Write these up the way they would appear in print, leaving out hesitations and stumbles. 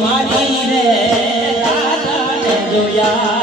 મારી રે રાધા ને જોયા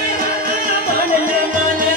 મને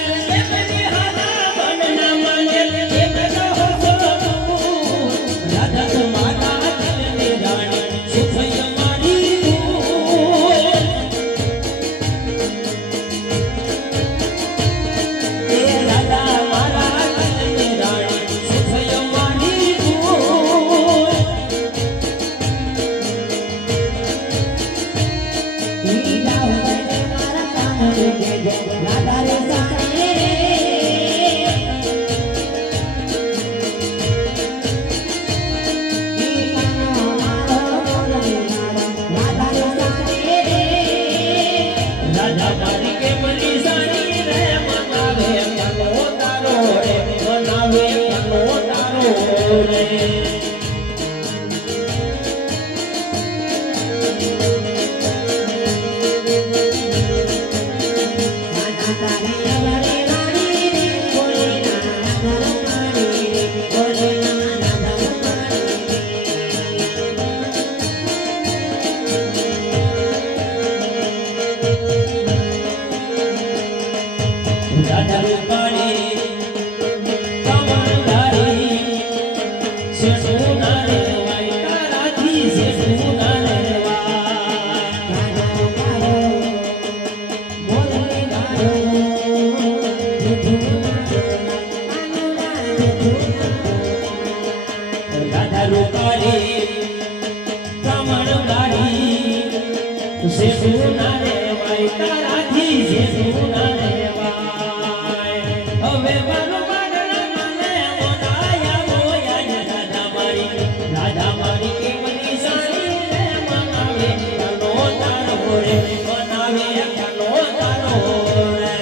રૂપાળી કમળધારી શેઠું ના રેવાય તારાથી શેઠું ના રાધા રૂપાળી કમળધારી શેઠું ના રેવાય તારાથી શેઠું ના રેવાય હવે મારું રાધા મારી કેવલી સારી રે મનાવે કાનો તારો રે મનાવે કાનો તારો રે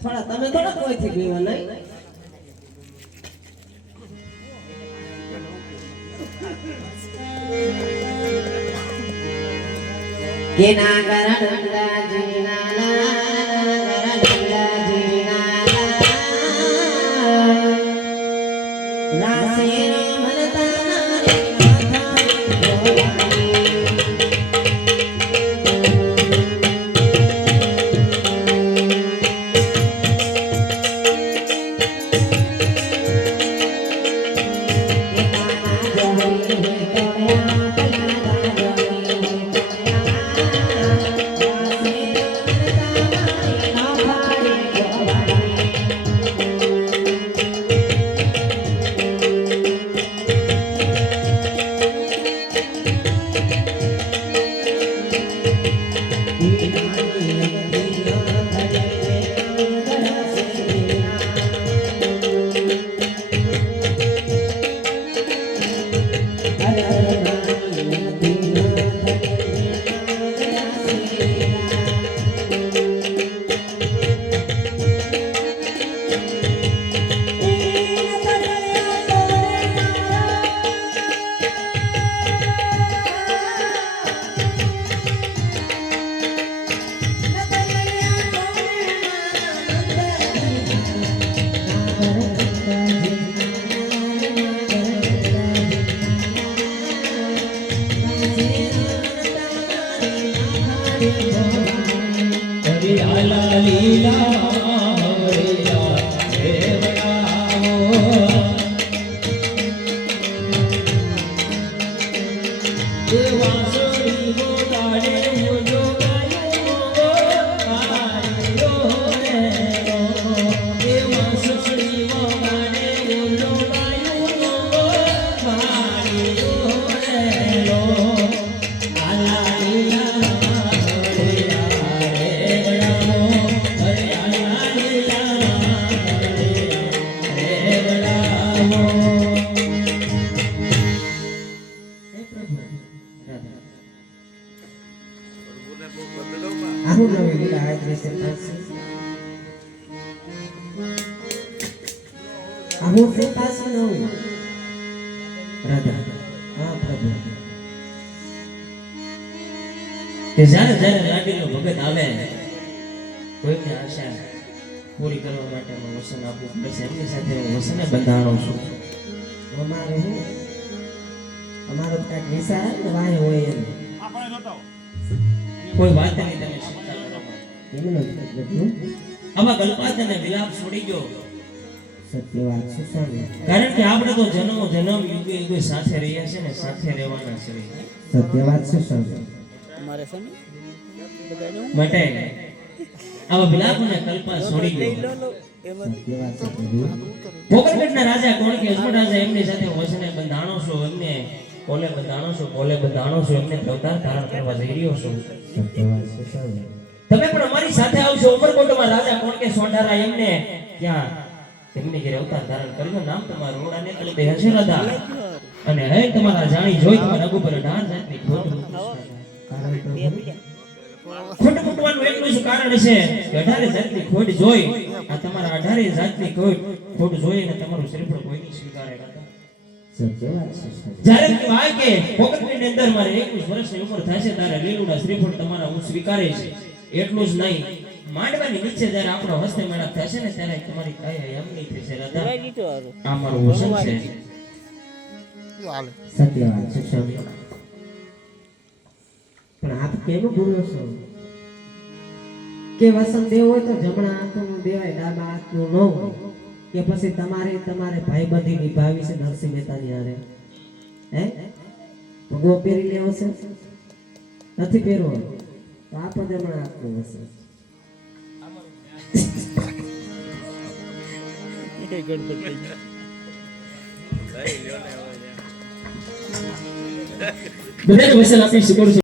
થોડા તમે થોડા કોઈથી પીવા નહીં કે ના ગરડા જીના રાસે મનતા રે માથા Aku flepas no કે જ્યારે જ્યારે લાડીલો ભગત આવે કોઈની આશા પૂરી કરવા માટે હું વસન આપવું પડે છે એમની સાથે હું વસને બંધાણો છું અમારે હું અમારો કાંઈક વિચાર ને વાહે હોય એમ કોઈ વાત નહીં તમે ચિંતા કરો માં. એમનો જ બધું આમાં કલ્પાત અને વિલાપ છોડી ગયો સત્ય વાત છે સ્વામી કારણ કે આપણે તો જન્મો જન્મ યુગે યુગે સાથે રહ્યા છે ને સાથે રહેવાના છે સત્ય વાત છે સ્વામી માટે આવા વિલાપ અને કલ્પા છોડી ગયો સત્ય વાત છે પ્રભુ પોકરગઢના રાજા કોણ કે અજમલ રાજા એમની સાથે વસને બંધાણો છો એમને કોલે બંધાણો છો કોલે બંધાણો છો એમને અવતાર ધારણ કરવા જઈ રહ્યો છો સત્ય વાત છે સ્વામી તમે પણ અમારી સાથે આવશો ઉમરકોટમાં રાજા કોણ કે સોંઢારા એમને ત્યાં એમની ઘરે અવતાર ધારણ કર્યું નામ તમારું રોડાને કલબે હશે રાધા અને હે તમારા જાણી જોઈ તમારા ઉપર 18 જાતની ખોટ કારણ પ્રભુ ખોટ ફૂટવાનું એટલું જ કારણ છે કે 18 જાતની ખોટ જોઈ આ તમારા 18 જાતની ખોટ જોઈને તમારું શ્રીફળ કોઈ નહીં સ્વીકારે રાધા સત્ય વાત છે સ્વામી જ્યારે કહેવાય કે પોકટની અંદર મારે 21 વર્ષની ઉંમર થશે ત્યારે લીલુડા શ્રીફળ તમારા હું સ્વીકારે છે એટલું જ નહીં માંડવાની નીચે જ્યારે આપણો હસ્તે મેળાપ થશે ને ત્યારે તમારી કાયા એમ નહીં થશે રાધા આ મારું વસન છે સત્ય વાત છે સ્વામી પણ આપ કેમ ભૂલો છો કે વસન દેવ હોય તો જમણા હાથનું દેવાય ડાબા હાથનું ન હોય કે પછી તમારે ભાઈબંધી નિભાવી છે નરસિંહ મહેતાની હારે હે ભગવો પહેરી લેવો છે નથી પહેરવો તો આપ જ જમણા હાથનું વસન બધાને વસન આપી શીખવાડું છું